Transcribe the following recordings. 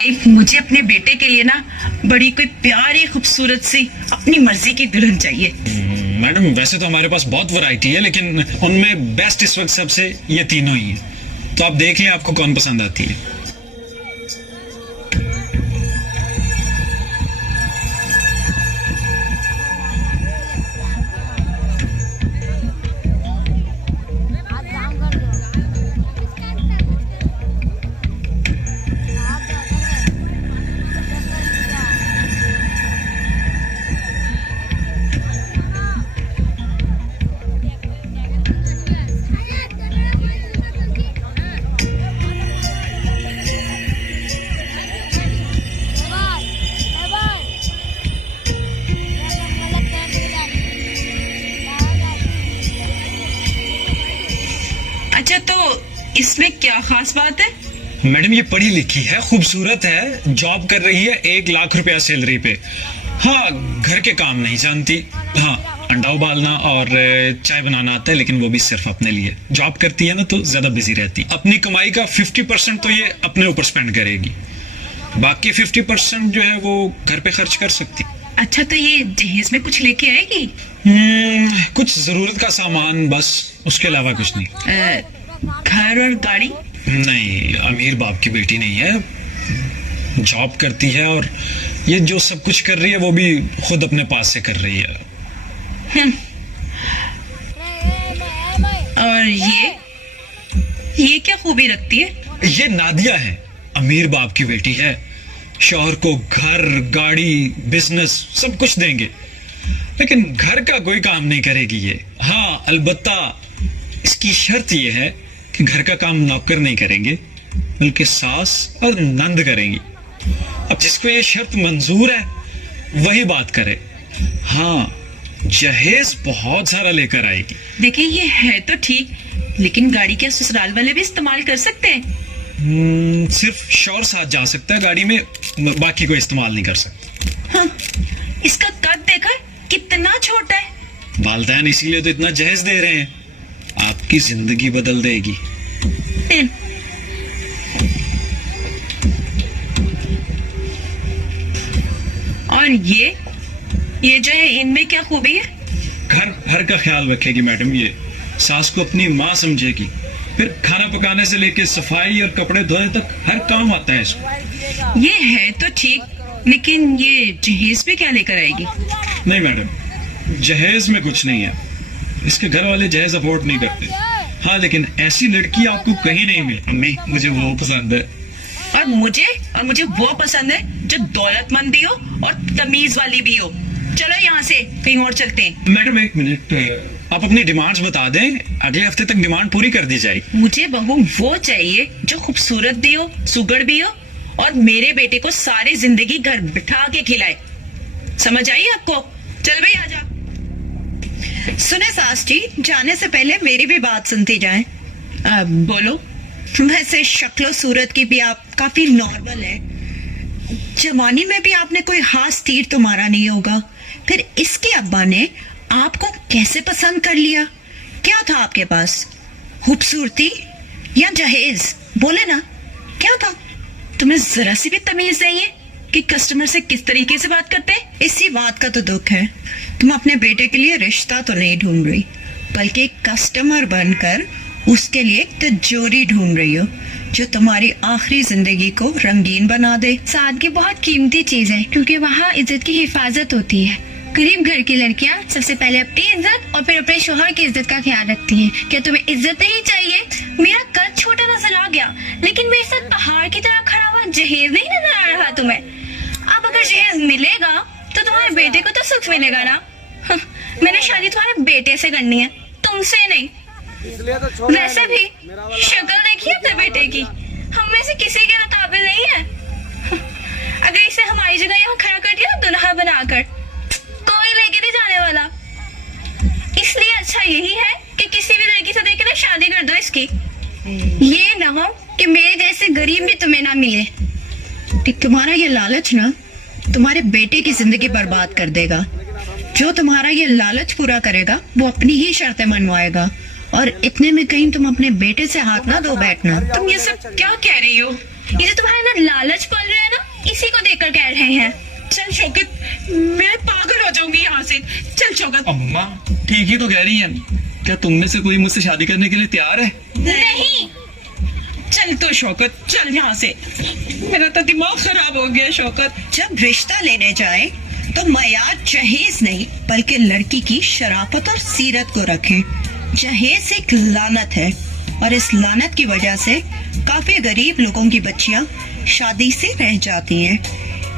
मुझे अपने बेटे के लिए ना बड़ी कोई प्यारी खूबसूरत सी अपनी मर्जी की दुल्हन चाहिए। मैडम वैसे तो हमारे पास बहुत वैरायटी है, लेकिन उनमें बेस्ट इस वक्त सबसे ये तीनों ही हैं। तो आप देख लें आपको कौन पसंद आती है। अच्छा, तो इसमें क्या खास बात है? मैडम ये पढ़ी लिखी है, खूबसूरत है, जॉब कर रही है, 1 लाख रुपया सैलरी पे। हाँ, घर के काम नहीं जानती। हाँ, अंडा उबालना और चाय बनाना आता है, लेकिन वो भी सिर्फ अपने लिए। जॉब करती है ना तो ज्यादा बिजी रहती। अपनी कमाई का 50% तो ये अपने ऊपर स्पेंड करेगी, बाकी 50% जो है वो घर पे खर्च कर सकती। अच्छा, तो ये जहेज में कुछ लेके आएगी? कुछ जरूरत का सामान बस, उसके अलावा कुछ नहीं। घर और गाड़ी? नहीं, अमीर बाप की बेटी नहीं है, जॉब करती है और ये जो सब कुछ कर रही है वो भी खुद अपने पास से कर रही है। और ये क्या खूबी रखती है? ये नादिया है, अमीर बाप की बेटी है, शौहर को घर, गाड़ी, बिजनेस सब कुछ देंगे, लेकिन घर का कोई काम नहीं करेगी ये। हाँ, अलबत्ता इसकी शर्त ये है कि घर का काम नौकर नहीं करेंगे, बल्कि सास और नंद करेंगी। अब जिसको ये शर्त मंजूर है वही बात करे। हाँ, जहेज बहुत सारा लेकर आएगी। देखिए, ये है तो ठीक, लेकिन गाड़ी के ससुराल वाले भी इस्तेमाल कर सकते हैं। सिर्फ शौहर साथ जा सकता है गाड़ी में, बाकी कोई इस्तेमाल नहीं कर सकता। हाँ, इसका कद देखा कितना छोटा है। वालिदैन इसीलिए तो इतना जहेज दे रहे हैं, आपकी जिंदगी बदल देगी। और ये जो है, इनमें क्या खूबी है? घर भर का ख्याल रखेगी मैडम ये, सास को अपनी माँ समझेगी, फिर खाना पकाने से लेके सफाई और कपड़े धोने तक हर काम आता है इसको। ये है तो ठीक, लेकिन ये जहेज में क्या लेकर आएगी? नहीं मैडम, जहेज में कुछ नहीं है, इसके घर वाले जहेज अफोर्ड नहीं करते। हाँ, लेकिन ऐसी लड़की आपको कहीं नहीं मिली। अम्मी, मुझे वो पसंद है। और मुझे वो पसंद है जो दौलतमंद भी हो और तमीज वाली भी हो। चलो यहाँ से कहीं और चलते हैं। मैडम 1 मिनट, आप अपनी डिमांड्स बता दें, अगले हफ्ते तक डिमांड पूरी कर दी जाएगी। मुझे बहू वो चाहिए जो खूबसूरत भी हो, सुगड़ भी हो, और मेरे बेटे को सारी जिंदगी घर बिठा के खिलाए। समझ आई आपको? चल भाई, आजा। सुने सास जी, जाने से पहले मेरी भी बात सुनती जाए। बोलो। वैसे शक्लो सूरत की भी आप काफी नॉर्मल है, जवानी में भी आपने कोई हाथ तीर तो मारा नहीं होगा, फिर इसके अब्बा ने आपको कैसे पसंद कर लिया? क्या था आपके पास, खूबसूरती या जहेज? बोले ना, क्या था? तुम्हें जरा सी भी तमीज नहीं है कि कस्टमर से किस तरीके से बात करते हैं? इसी बात का तो दुख है, तुम अपने बेटे के लिए रिश्ता तो नहीं ढूंढ रही, बल्कि कस्टमर बनकर उसके लिए एक तिजोरी ढूंढ रही हो जो तुम्हारी आखिरी जिंदगी को रंगीन बना दे। सादगी बहुत कीमती चीज है, क्योंकि वहाँ इज्जत की हिफाजत होती है। गरीब घर की लड़कियाँ सबसे पहले अपनी इज्जत और फिर अपने शोहर की इज्जत का ख्याल रखती हैं। क्या तुम्हें इज्जत नहीं चाहिए? मेरा कद छोटा नजर आ गया, लेकिन मेरे साथ पहाड़ की तरह खड़ा हुआ जहेज नहीं नजर आ रहा तुम्हें? अब अगर जहेज मिलेगा तो तुम्हारे बेटे को तो सुख मिलेगा ना। मैंने शादी तुम्हारे बेटे से करनी है, तुमसे नहीं। वैसे भी शक्ल देखिए अपने बेटे की, हम में से किसी के काबिल नहीं है। अगर इसे हमारी जगह यहाँ खड़ा कर दिया दुल्हा बनाकर, कोई लेके नहीं जाने वाला। इसलिए अच्छा यही है कि किसी भी लड़की से देख के शादी कर दो इसकी। ये ना हो कि मेरे जैसे गरीब भी तुम्हें ना मिले। कि तुम्हारा ये लालच ना तुम्हारे बेटे की जिंदगी बर्बाद कर देगा। जो तुम्हारा ये लालच पूरा करेगा वो अपनी ही शर्तें मनवाएगा, और इतने में कहीं तुम अपने बेटे से हाथ ना धो बैठना। तुम ये सब क्या कह रही हो? ये जो तुम्हारा ना लालच पल रहा है ना, रहे हैं। चल शौकत, मैं पागल हो जाऊंगी यहाँ से। चल शौकत। अम्मा ठीक ही तो कह रही हैं। क्या तुम में से कोई मुझसे शादी करने के लिए तैयार है? नहीं। चल तो शौकत, चल यहाँ से। मेरा तो दिमाग खराब हो गया शौकत। जब रिश्ता लेने जाए तो मयार जहेज नहीं बल्कि लड़की की शराफत और सीरत को रखें। जहेज एक लानत है और इस लानत की वजह से काफी गरीब लोगों की बच्चियां शादी से रह जाती हैं।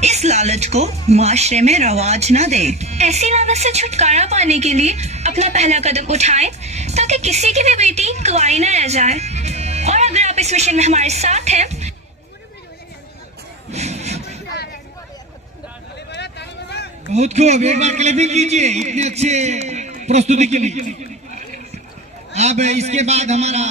इस लालच को माशरे में रवाज ना दे। ऐसी लानत से छुटकारा पाने के लिए अपना पहला कदम उठाएं ताकि किसी की भी बेटी कुंवारी न रह जाए। और अगर आप इस विषय में हमारे साथ हैं बहुत खूब, एक बार क्लैपिंग कीजिए इतने अच्छे प्रस्तुति के लिए। अब इसके बाद हमारा